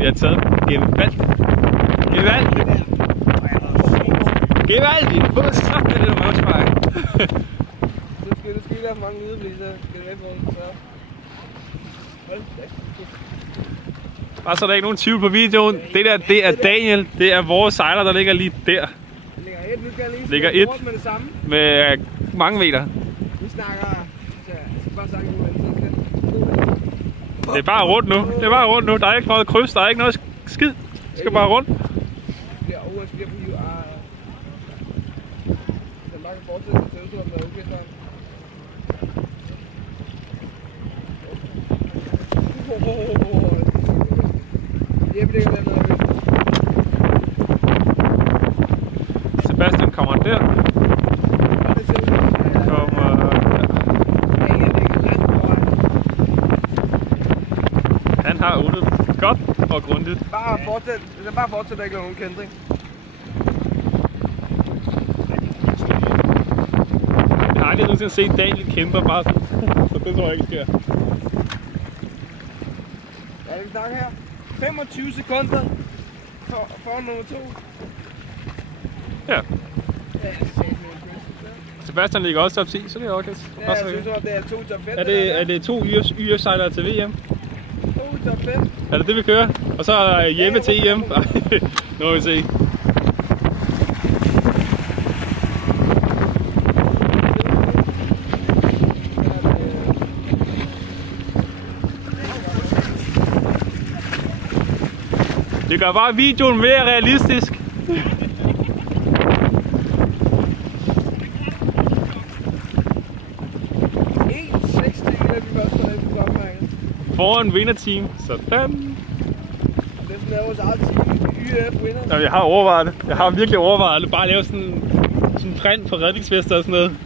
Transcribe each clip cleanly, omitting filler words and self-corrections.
Vi har taget gevaldigt på sådan en lille motorvej. Du skal ikke have mange yderbliser. Det er med på, så... Bare så der er ikke nogen tvivl på videoen. Det der, det er Daniel. Det er vores sejler, der ligger lige der. Ligger et. Nu kan jeg lige ligger et med det samme. med mange meter. Vi snakker... Bare sagt, det er bare rundt nu. Det er bare rundt nu. Der er ikke noget kryds. Der er ikke noget skid. Det skal bare rundt. Det er over, skal på hive. Den bare kan fortsætte med tøvstor, om der er okay så. Jeppe ligger der med. Sebastian kommer der. Han har udet godt og grundigt. Bare fortsæt, der ikke er nogen kændring. Jeg har aldrig nogensinde set Daniel kæmper bare sådan. Så det tror jeg ikke sker. Ja, det vi snakker her. 25 sekunder for nummer 2. Ja. Sebastian ligger også top 10, så det er okay. Ja, jeg synes, det er 2 top 5. Er det 2 YF-sejlere til VM? 2 top 5. Er det det, vi kører? Og så er Jeppe til EM? Nu må vi se. Det gør bare videoen mere realistisk. Foran vinderteam. Sådan. Det er vores eget team. YF vinder. Jamen, jeg har overvejet det. Jeg har virkelig overvejet det. Bare lave sådan en print for redningsvester og sådan noget.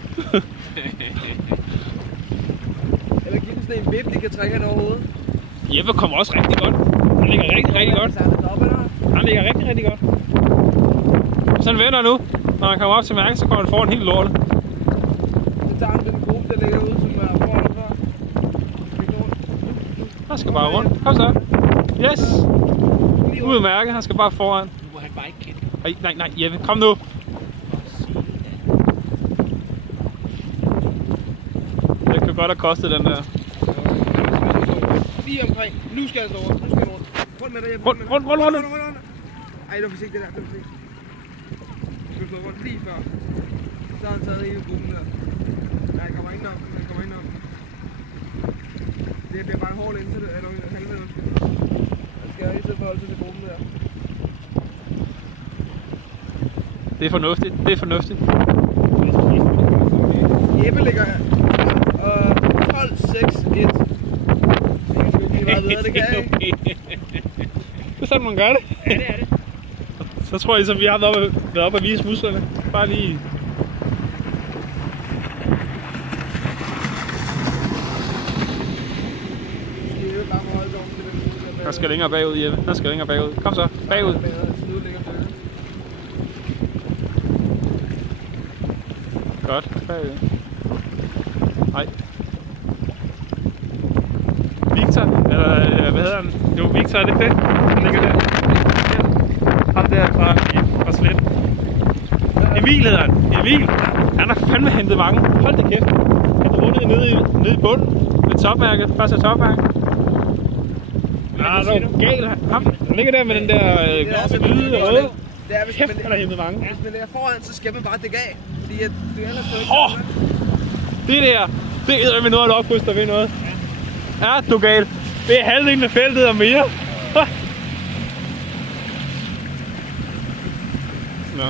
Eller give dem sådan en bip, de kan trække hen over hovedet. Jeppe kommer også rigtig godt. Han ligger rigtig godt. Han ligger rigtig godt. Så han vender nu. Når han kommer op til mærken, så kommer han foran helt lortet. Så tager han den gruppe, der ligger ude, som er foran og før. Han skal bare rundt. Kom så. Yes. Udmærket. Han skal bare foran. Nu må han bare ikke kende. Nej, Jeppe. Kom nu. Det kan godt have kostet den der. Lige omkring. Nu skal jeg stå rundt. Rundt med dig, Jeppe. Rundt. Ej, du er forsigtig der. Du skal stå rundt lige før. Så har han taget hele gruppen der. Nej, han kommer ind op. Det bliver bare en hård indtil det. Eller helvede, undskyld. Han skal altid forholde sig til gruppen der. Det er fornuftigt. Jeppe ligger her. 12-6-1. Det er sådan, man gør det. Ja, det er det. Så tror jeg, at vi har været oppe at vise musklerne. Bare lige. Han skal længere bagud, Jeppe. Han skal længere bagud. Kom så, bagud. Godt, bagud. Nej. Victor, eller hvad hedder han? Jo, Victor, er det det? Han ligger der. Ham der fra Slet. Emil hedder han. Emil. Han har fandme hentet mange. Hold det kæft. Han har rundet nede i bunden. Med topmærket. Første topmærke. Nej, det er galt. Han ligger der med den der lyde og røde. Kæft, han har hentet mange. Hvis man ligger foran, så skal man bare dække af. Fordi at du ellers det der. Det er med noget af et opkryds, der ved noget. Ja, du er gal. Det er halvdelen af feltet og mere. Nå.